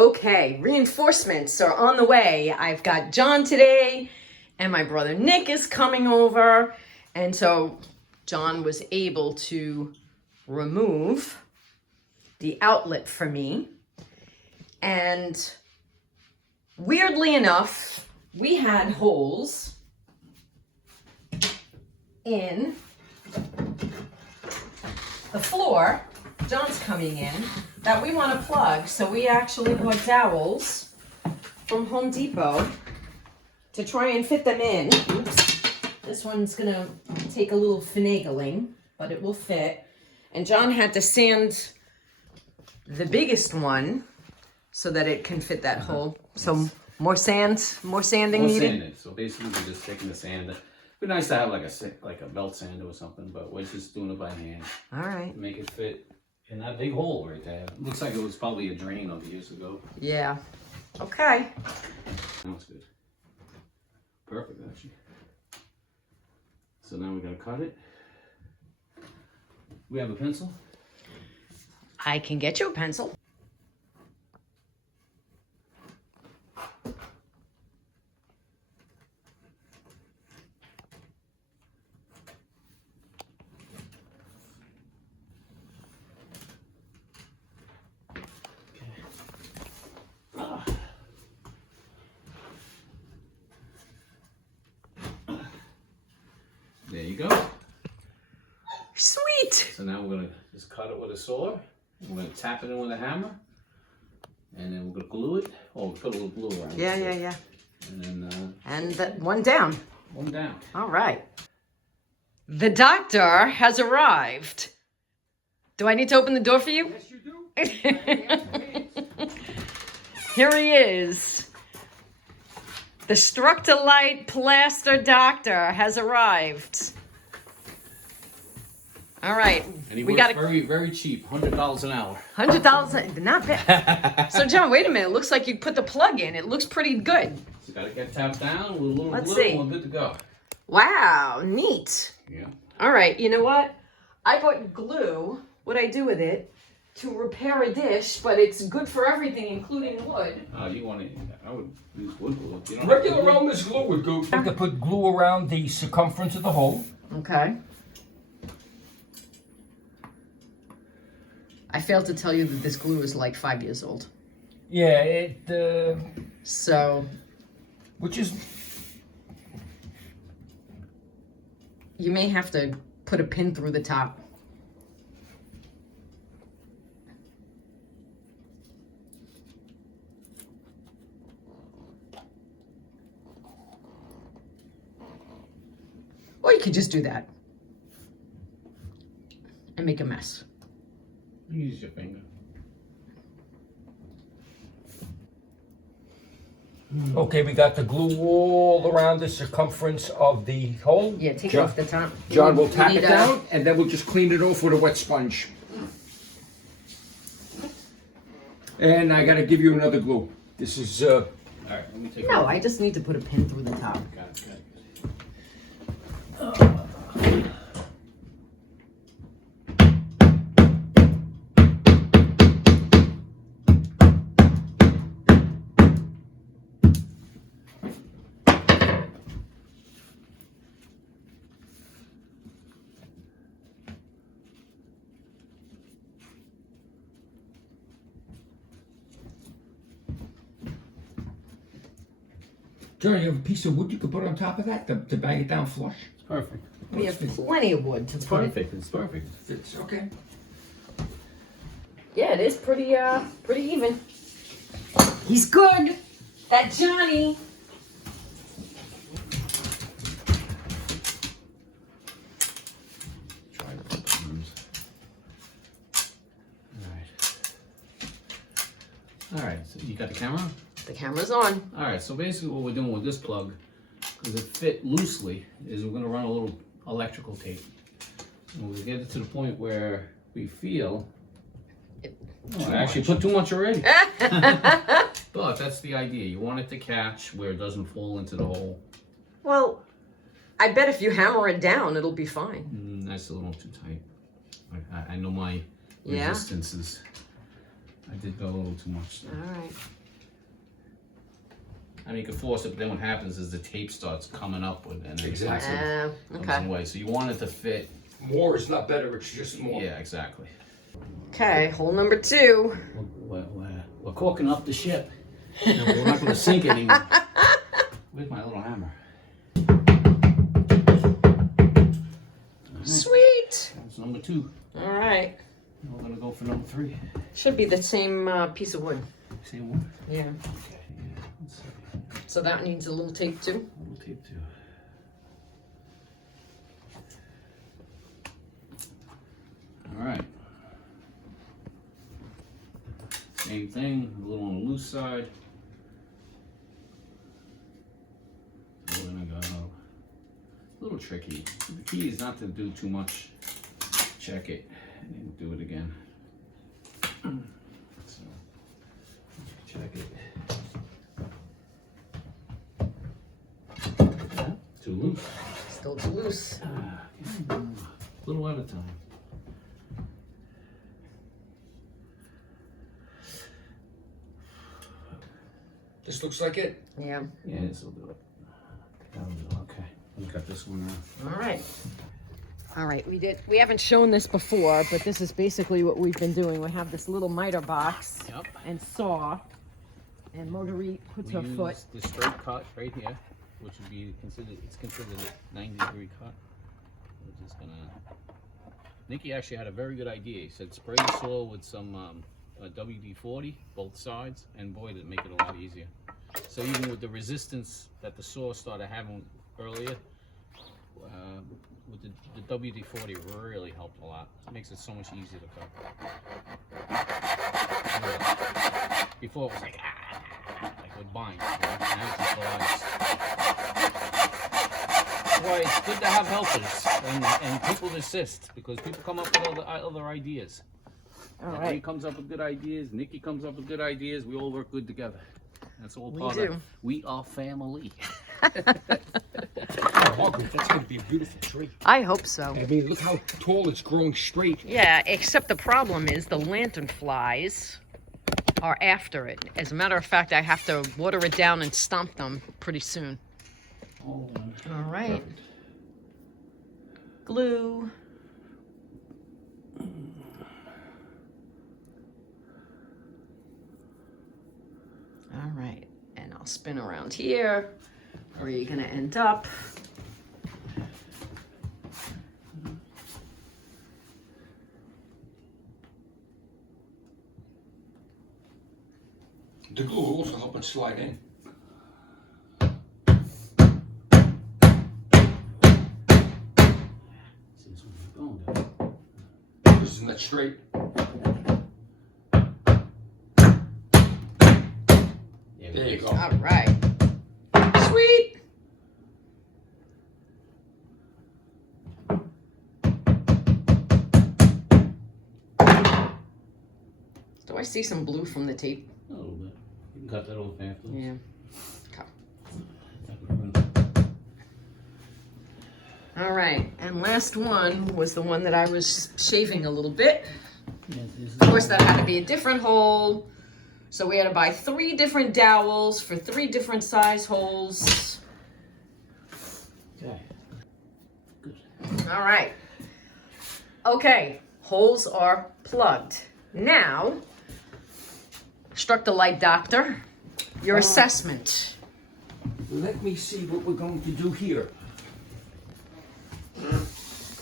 Okay, reinforcements are on the way. I've got John today and my brother Nick is coming over. And so John was able to remove the outlet for me. And weirdly enough, we had holes in the floor. John's coming in that we want to plug, so we actually bought dowels from Home Depot to try and fit them in. Oops. This one's gonna take a little finagling, but it will fit. And John had to sand the biggest one so that it can fit that hole. So more sanding needed. Sanding. So basically, we're just taking the sand. It'd be nice to have like a belt sander or something, but we're just doing it by hand. All right. Make it fit in that big hole right there. It looks like it was probably a drain of years ago. Yeah. Okay. That's good. Perfect, actually. So now we gotta cut it. We have a pencil. I can get you a pencil. There you go. Sweet. So now we're gonna just cut it with a saw. We're gonna tap it in with a hammer, and then we're gonna glue it. Oh, we put a little glue around it. Yeah. And then And one down. one down. All right. The doctor has arrived. Do I need to open the door for you? Yes, you do. Here he is. The Structolite Plaster Doctor has arrived. All right. And he we works got very, very cheap. $100 an hour. $100, not bad. So John, wait a minute. It looks like you put the plug in. It looks pretty good. So gotta get tapped down with a little Let's glue see. and we're good to go. Wow, neat. Yeah. All right, you know what? I bought glue. What I do with it to repair a dish, but it's good for everything, including wood. Oh, you want it? I would use wood glue. You don't Regular have to Roman's glue would go. You have to put glue around the circumference of the hole. Okay. I failed to tell you that this glue is like 5 years old. Yeah, So which is, you may have to put a pin through the top. Or you could just do that and make a mess. use your finger. okay, we got the glue all around the circumference of the hole. Yeah, take it John- off the top. John will You tap need it down, and then we'll just clean it off with a wet sponge. And I gotta give you another glue. This is, All right, let me take No, I just need to put a pin through the top. Got it. John, you have a piece of wood you could put on top of that to bang it down flush? It's perfect. We have plenty of wood to It's put it. perfect. It's perfect. It's okay. Yeah, it is pretty even. He's good. That Johnny. Try it a couple times. All right, so you got the camera? The camera's on. All right, so basically what we're doing with this plug, because it fit loosely, is we're gonna run a little electrical tape. And we'll get it to the point where we feel, I actually put too much already. But that's the idea. You want it to catch where it doesn't fall into the hole. Well, I bet if you hammer it down, it'll be fine. That's a little too tight. I know my Yeah? resistance is I did go a little too much. All right. I mean, you can force it, but then what happens is the tape starts coming up with, and Exactly. Okay. Away. So you want it to fit. More is not better, it's just more. Yeah, exactly. Okay, hole number 2. We're corking up the ship. We're not going to sink anymore. Where's my little hammer? Sweet. That's number 2. All right. Now we're going to go for number 3. Should be the same piece of wood. Same one? Yeah. Okay, yeah. Let's see. So that needs a little tape too. A little tape too. All right. Same thing, a little on the loose side. So we're gonna go a little tricky. The key is not to do too much. Check it and then do it again. So check it. Too loose. Still too loose. A little at a time. This looks like it. Yeah. Yeah, this will do it. That'll do it. Okay. We got this one now. All right. All right, we haven't shown this before, but this is basically what we've been doing. We have this little miter box Yep. and saw, and Motoree puts her We foot. use the straight cut right here, which would be considered, it's considered a 90-degree cut. We're just gonna, Nicky actually had a very good idea. He said spray the soil with some WD-40, both sides, and boy, did it make it a lot easier. So even with the resistance that the saw started having earlier, with the WD-40 really helped a lot. It makes it so much easier to cut. Before it was like with bind. Now it just glides. That's why it's good to have helpers and people to assist, because people come up with other ideas. All Ray right. comes up with good ideas. Nicky comes up with good ideas. We all work good together. That's all We part do. of. We are family. That's going to be a beautiful tree. I hope so. I mean, look how tall it's growing straight. Yeah, except the problem is the lantern flies are after it. As a matter of fact, I have to water it down and stomp them pretty soon. Oh, All right. Glue. All right, and I'll spin around here. Where are you gonna end up? The glue will also help it slide in. Since we're going there. Isn't that straight? Yeah, There you go. All right. Sweet. Do I see some blue from the tape? A little bit. You can cut that off afterwards. Yeah. Okay. All right, and last one was the one that I was shaving a little bit. Of course, that had to be a different hole. So we had to buy 3 different dowels for 3 different size holes. Okay. Good. All right. Okay, holes are plugged. Now, struck the light doctor, your assessment. Let me see what we're going to do here.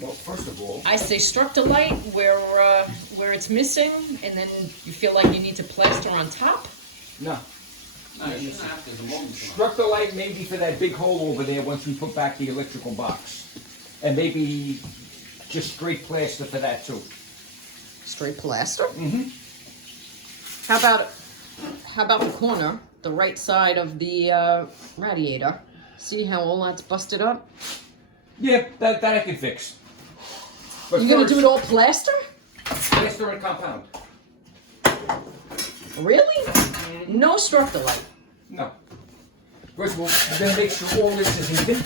Well, first of all, I say struck the light where it's missing, and then you feel like you need to plaster on top. no. No, you shouldn't have to. There's a moment. Struck the light maybe for that big hole over there once we put back the electrical box. And maybe just straight plaster for that too. Straight plaster. Mm-hmm. How about the corner, the right side of the radiator? See how all that's busted up? Yeah, that I can fix. But You're gonna first, do it all plaster? plaster and compound. Really? No struck the light. No. First of all, we're gonna make sure all this is even.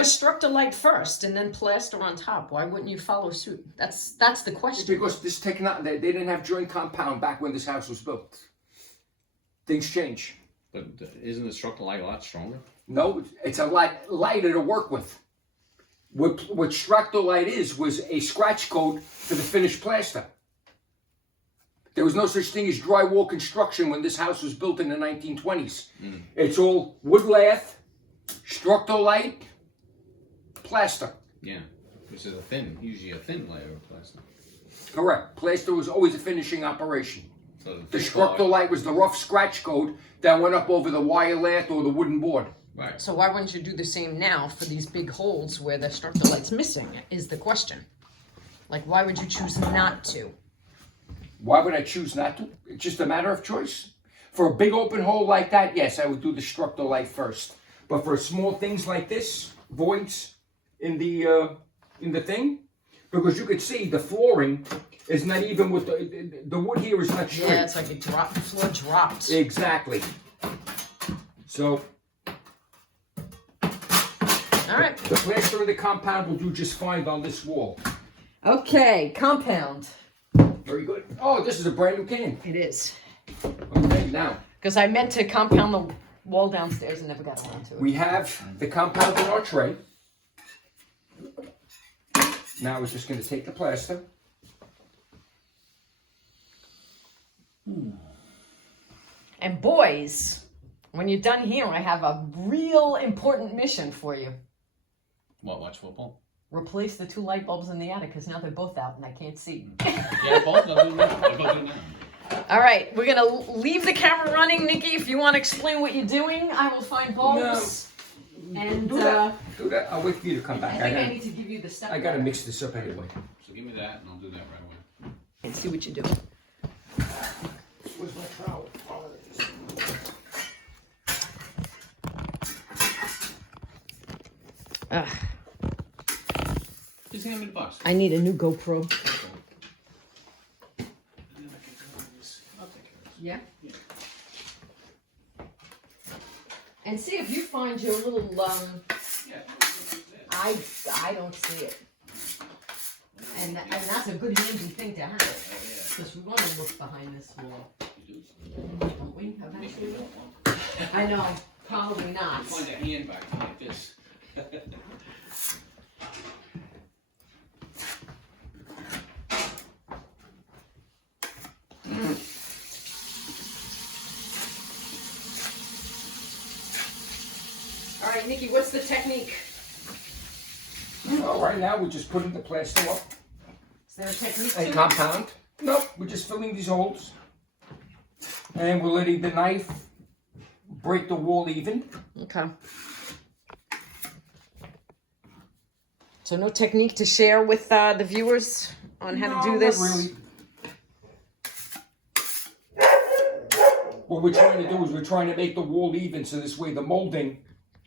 a Structolite first and then plaster on top? Why wouldn't you follow suit? That's the question. Because this they didn't have joint compound back when this house was built. Things change. But isn't the Structolite a lot stronger? No, it's a lot lighter to work with. What Structolite was a scratch coat for the finished plaster. There was no such thing as drywall construction when this house was built in the 1920s. It's all wood lath, Structolite, plaster. Yeah, this is usually a thin layer of plaster. Correct. Plaster was always a finishing operation. So The Structolite was the rough scratch coat that went up over the wire lath or the wooden board. Right. So why wouldn't you do the same now for these big holes where the Structolite's missing is the question. Like, why would you choose not to? Why would I choose not to? It's just a matter of choice. For a big open hole like that, yes, I would do the Structolite first. But for small things like this, voids in the thing, because you could see the flooring is not even with the wood here is not straight. Yeah, it's like the floor dropped. Exactly. So all right. the plaster in the compound will do just fine on this wall. Okay, compound. Very good. Oh, this is a brand new can. It is. Okay, now Because I meant to compound the wall downstairs and never got around to it. we have the compound in our tray. Now we're just going to take the plaster. And boys, when you're done here, I have a real important mission for you. What, watch football? Replace the 2 light bulbs in the attic because now they're both out and I can't see. Yeah, both of them. They're both in now. All right, we're going to leave the camera running. Nikki, if you want to explain what you're doing, I will find bulbs. No. And do that. I'll wait for you to come back. I need to give you the stuff. I got to mix this up anyway. So give me that and I'll do that right away. And see what you're doing. Where's my trowel? Just hand me the box. I need a new GoPro. I'll take care of this. Yeah? Yeah. And see if you find your little, Yeah. I don't see it. And that's a good handy thing to have. Oh, yeah. Because we want to look behind this wall. You do. Don't we? Maybe you don't want. I know, probably not. Find a hand back like this. All right, Nikki, what's the technique? Well, right now we're just putting the plaster up. Is there a technique to And it? compound. Nope, we're just filling these holes. And we're letting the knife break the wall even. Okay. So no technique to share with the viewers on how to do this? Not really. What we're trying to do is we're trying to make the wall even so this way the molding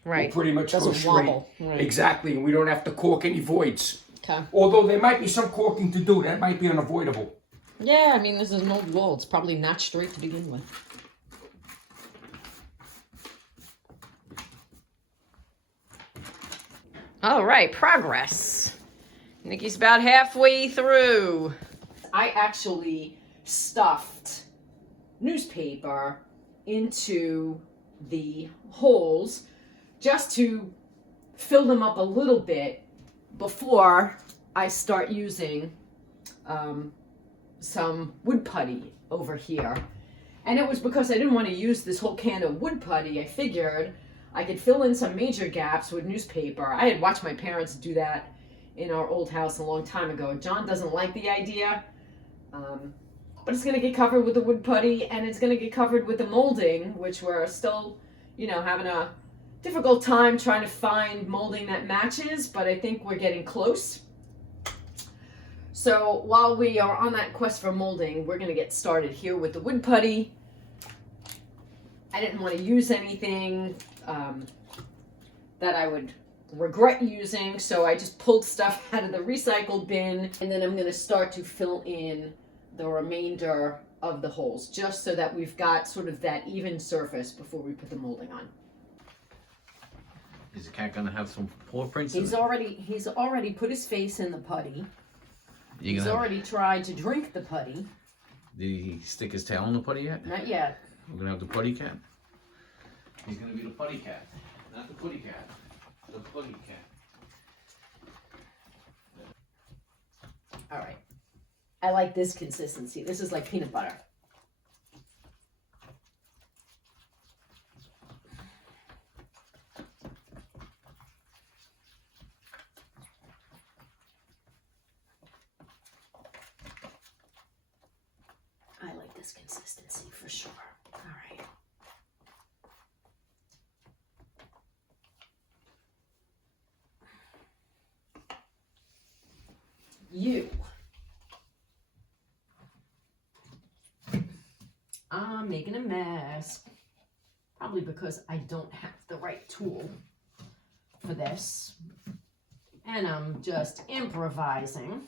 will pretty much go doesn't straight. wobble. Right. Exactly, and we don't have to caulk any voids. Okay. Although there might be some caulking to do, that might be unavoidable. Yeah, I mean, this is an old wall. It's probably not straight to begin with. All right, progress. Nikki's about halfway through. I actually stuffed newspaper into the holes just to fill them up a little bit before I start using some wood putty over here. And it was because I didn't want to use this whole can of wood putty. I figured I could fill in some major gaps with newspaper. I had watched my parents do that in our old house a long time ago. John doesn't like the idea, but it's going to get covered with the wood putty, and it's going to get covered with the molding, which we're still, you know, having a difficult time trying to find molding that matches, but I think we're getting close. So while we are on that quest for molding, we're going to get started here with the wood putty. I didn't want to use anything that I would regret using, so I just pulled stuff out of the recycle bin, and then I'm going to start to fill in the remainder of the holes, just so that we've got sort of that even surface before we put the molding on. Is the cat gonna have some paw prints? in He's it? already put his face in the putty. You He's gonna already tried to drink the putty. Did he stick his tail in the putty yet? Not yet. We're gonna have the putty cat. He's gonna be the putty cat, not the putty cat. The putty cat. All right. I like this consistency. This is like peanut butter. I like this consistency for sure. All right. I'm making a mess. Probably because I don't have the right tool for this. And I'm just improvising.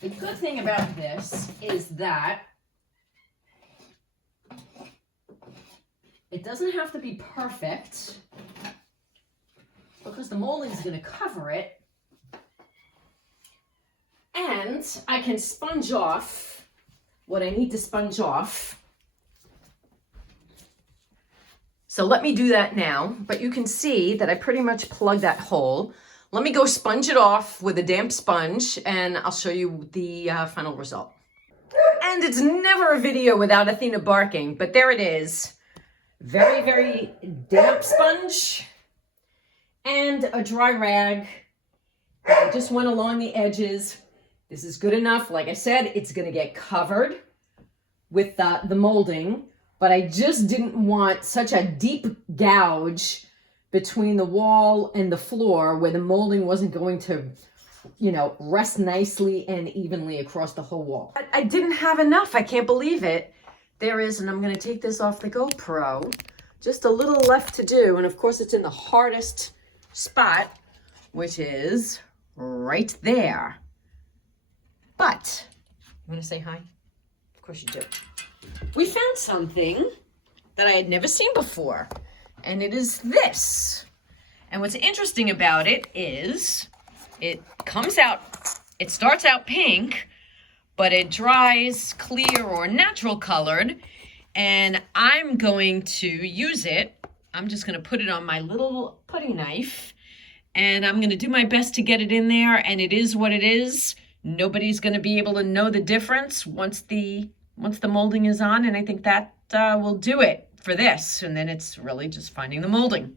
The good thing about this is that it doesn't have to be perfect because the molding is going to cover it, and I can sponge off what I need to sponge off. So let me do that now, but you can see that I pretty much plugged that hole. Let me go sponge it off with a damp sponge and I'll show you the final result. And it's never a video without Athena barking, but there it is. Very, very damp sponge and a dry rag. I just went along the edges. This is good enough. Like I said, it's gonna get covered with the molding, but I just didn't want such a deep gouge between the wall and the floor where the molding wasn't going to, you know, rest nicely and evenly across the whole wall. I didn't have enough. I can't believe it. There is, and I'm going to take this off the GoPro, just a little left to do. And of course, it's in the hardest spot, which is right there. But, you want to say hi? Of course you do. We found something that I had never seen before. And it is this. And what's interesting about it is it comes out, it starts out pink, but it dries clear or natural colored. And I'm going to use it. I'm just going to put it on my little putty knife. And I'm going to do my best to get it in there. And it is what it is. Nobody's going to be able to know the difference once the molding is on. And I think that will do it for this, and then it's really just finding the molding.